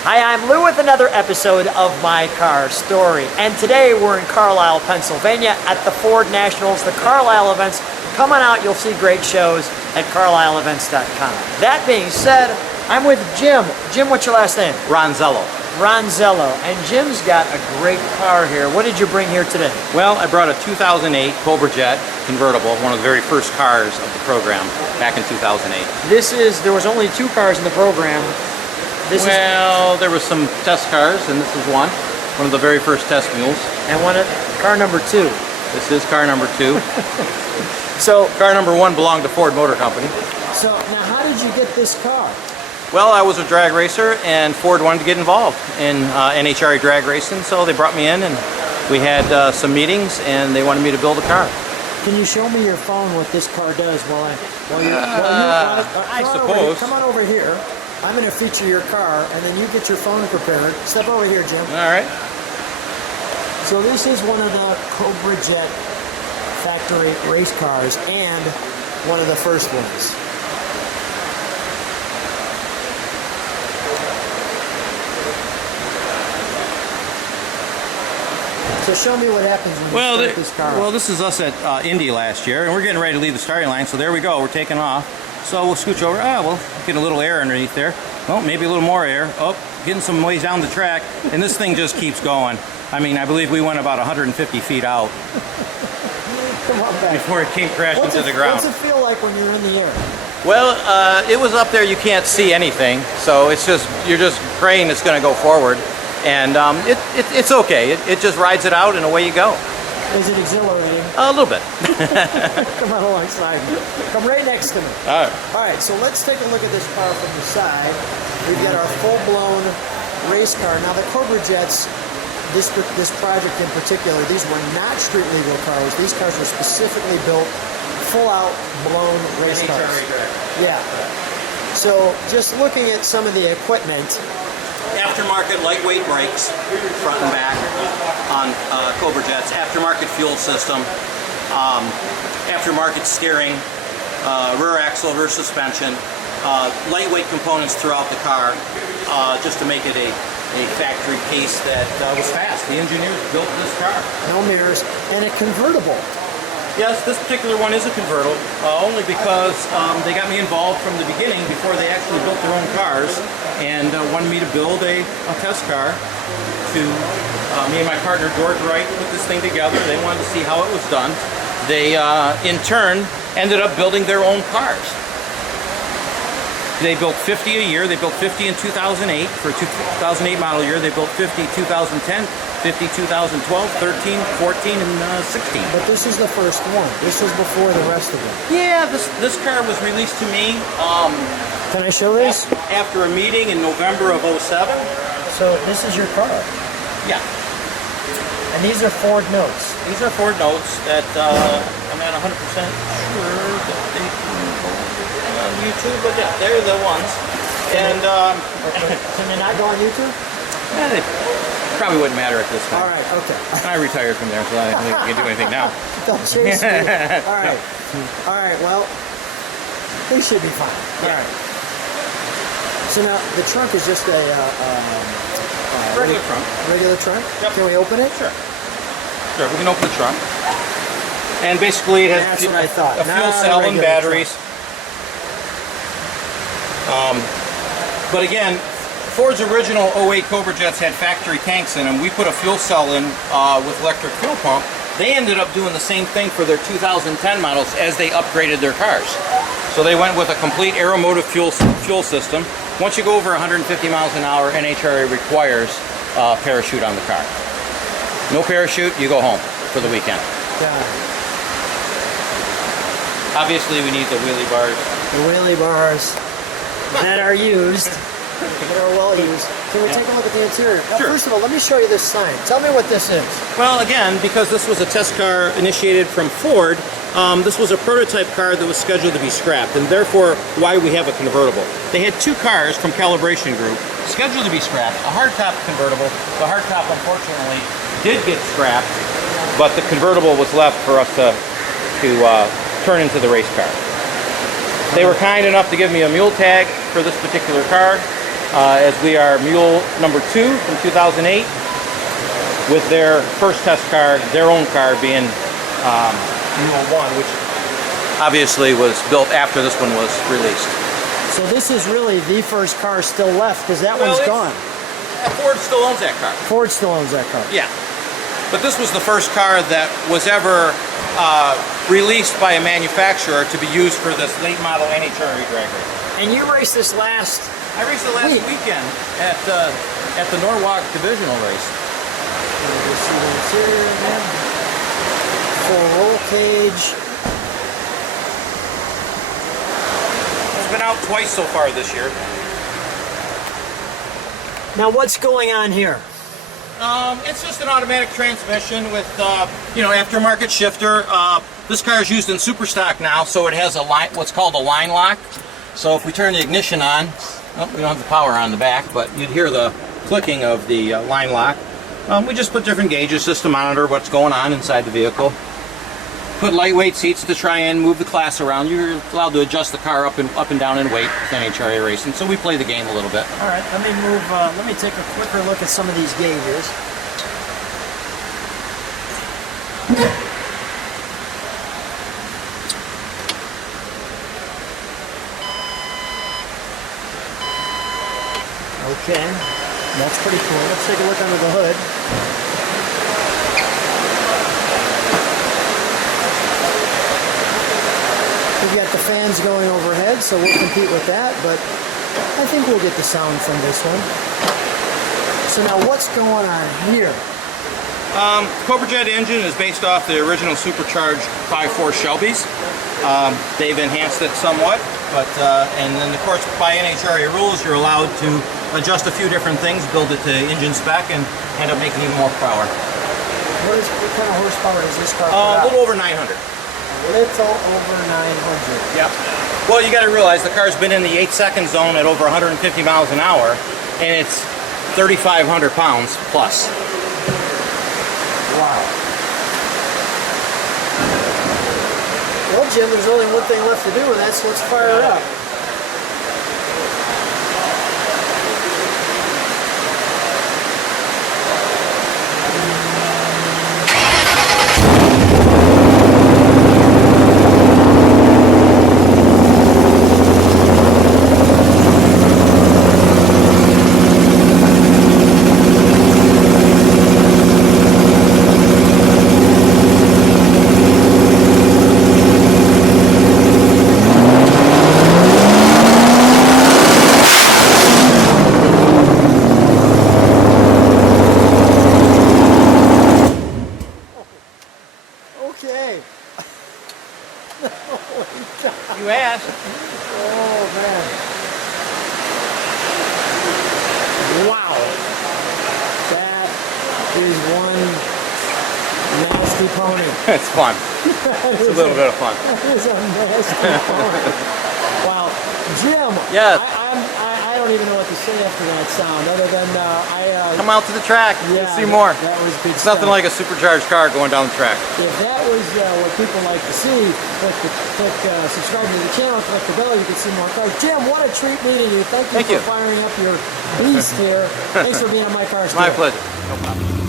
Hi, I'm Lou with another episode of My Car Story. And today we're in Carlisle, Pennsylvania at the Ford Nationals, the Carlisle events. Come on out, you'll see great shows at carlisleevents.com. That being said, I'm with Jim. Jim, what's your last name? Ronzello. Ronzello. And Jim's got a great car here. What did you bring here today? Well, I brought a 2008 Cobra Jet convertible, one of the very first cars of the program back in 2008. There was only 2 cars in the program. There was some test cars, and this is one of the very first test mules. And car number 2. This is car number 2. So car number 1 belonged to Ford Motor Company. So now how did you get this car? Well, I was a drag racer, and Ford wanted to get involved in NHRA drag racing, so they brought me in, and we had some meetings, and they wanted me to build a car. Can you show me your phone what this car does I suppose. Come on over here. I'm going to feature your car, and then you get your phone prepared. Step over here, Jim. All right. So this is one of the Cobra Jet factory race cars, and one of the first ones. So show me what happens when you start this car. Well, this is us at Indy last year, and we're getting ready to leave the starting line, so there we go. We're taking off. So we'll scooch over. We'll get a little air underneath there. Well, maybe a little more air. Oh, getting some ways down the track, and this thing just keeps going. I mean, I believe we went about 150 feet out. Come on back. Before it came crashing to the ground. What's it feel like when you're in the air? Well, it was up there. You can't see anything, so you're just praying it's going to go forward. And it's okay. It just rides it out, and away you go. Is it exhilarating? A little bit. Come on alongside me. Come right next to me. All right. All right, so let's take a look at this car from the side. We've got our full-blown race car. Now, the Cobra Jets, this project in particular, these were not street legal cars. These cars were specifically built full-out blown race cars. Yeah. So just looking at some of the equipment. Aftermarket lightweight brakes, front and back on Cobra Jets. Aftermarket fuel system. Aftermarket steering. Rear axle, rear suspension. Lightweight components throughout the car, just to make it a factory piece that was fast. The engineers built this car. No mirrors. And a convertible. Yes, this particular one is a convertible, only because they got me involved from the beginning before they actually built their own cars, and wanted me to build a test car to me and my partner George Wright put this thing together. They wanted to see how it was done. They in turn ended up building their own cars. They built 50 a year. They built 50 in 2008 for 2008 model year. They built 50 2010, 50 2012, 13, 14, and 16. But this is the first one. This was before the rest of them. Yeah, this car was released to me. Can I show this? After a meeting in November of 07. So this is your car. Yeah. And these are Ford notes. These are Ford notes that I'm not 100% sure that they can go on YouTube, but yeah, they're the ones. And can they not go on YouTube? Yeah, they probably wouldn't matter at this time. All right, okay. I retired from there, so I don't think we can do anything now. Don't chase me. All right, well, they should be fine. Yeah. All right. So now, the trunk is just a... Regular trunk. Regular trunk? Yep. Can we open it? Sure. Sure, we can open the trunk. And basically it has That's what I thought. a fuel cell and batteries. But again, Ford's original 08 Cobra Jets had factory tanks in them. We put a fuel cell in with electric fuel pump. They ended up doing the same thing for their 2010 models as they upgraded their cars. So they went with a complete Automotive fuel system. Once you go over 150 miles an hour, NHRA requires a parachute on the car. No parachute, you go home for the weekend. Yeah. Obviously, we need the wheelie bars. The wheelie bars that are used, that are well used. Can we take a look at the interior? Now, Sure. First of all, let me show you this sign. Tell me what this is. Well, again, because this was a test car initiated from Ford, this was a prototype car that was scheduled to be scrapped, and therefore why we have a convertible. They had 2 cars from Calibration Group scheduled to be scrapped, a hardtop convertible. The hardtop, unfortunately, did get scrapped, but the convertible was left for us to turn into the race car. They were kind enough to give me a mule tag for this particular car, as we are mule number 2 from 2008, with their first test car, their own car, being mule 1, which obviously was built after this one was released. So this is really the first car still left, because that one's gone. Ford still owns that car. Ford still owns that car. Yeah. But this was the first car that was ever released by a manufacturer to be used for this late model NHRA drag race. And you raced this last... I raced it last weekend at the Norwalk Divisional race. We'll see the interior again. Full roll cage. It's been out twice so far this year. Now what's going on here? It's just an automatic transmission with, aftermarket shifter. This car is used in super stock now, so it has what's called a line lock. So if we turn the ignition on, we don't have the power on the back, but you'd hear the clicking of the line lock. We just put different gauges just to monitor what's going on inside the vehicle. Put lightweight seats to try and move the class around. You're allowed to adjust the car up and down in weight with NHRA racing, so we play the game a little bit. All right, let me move. Let me take a quicker look at some of these gauges. Okay, that's pretty cool. Let's take a look under the hood. We've got the fans going overhead, so we'll compete with that, but I think we'll get the sound from this one. So now what's going on here? Cobra Jet engine is based off the original supercharged 5.4 Shelby's. They've enhanced it somewhat, but and then of course by NHRA rules you're allowed to adjust a few different things, build it to engine spec, and end up making even more power. What kind of horsepower does this car put A out? little over 900. A little over 900. Yep. Well, you got to realize the car's been in the 8-second zone at over 150 miles an hour, and it's 3,500 pounds plus. Wow. Well, Jim, there's only one thing left to do, and that's let's fire it up. Okay. You asked. Oh, man. Wow. That is one nasty pony. It's fun. It's a little bit of fun. That is a nasty pony. Wow. Jim, Yes. I don't even know what to say after that sound, other than Come out to the track. yeah, You'll see more. That was good It's nothing stuff. like a supercharged car going down the track. If that was what people like to see, subscribe to the channel, click the bell, you can see more cars. Jim, what a treat meeting you. Thank you for firing up your beast here. Thanks for being on My Cars. My pleasure. No problem.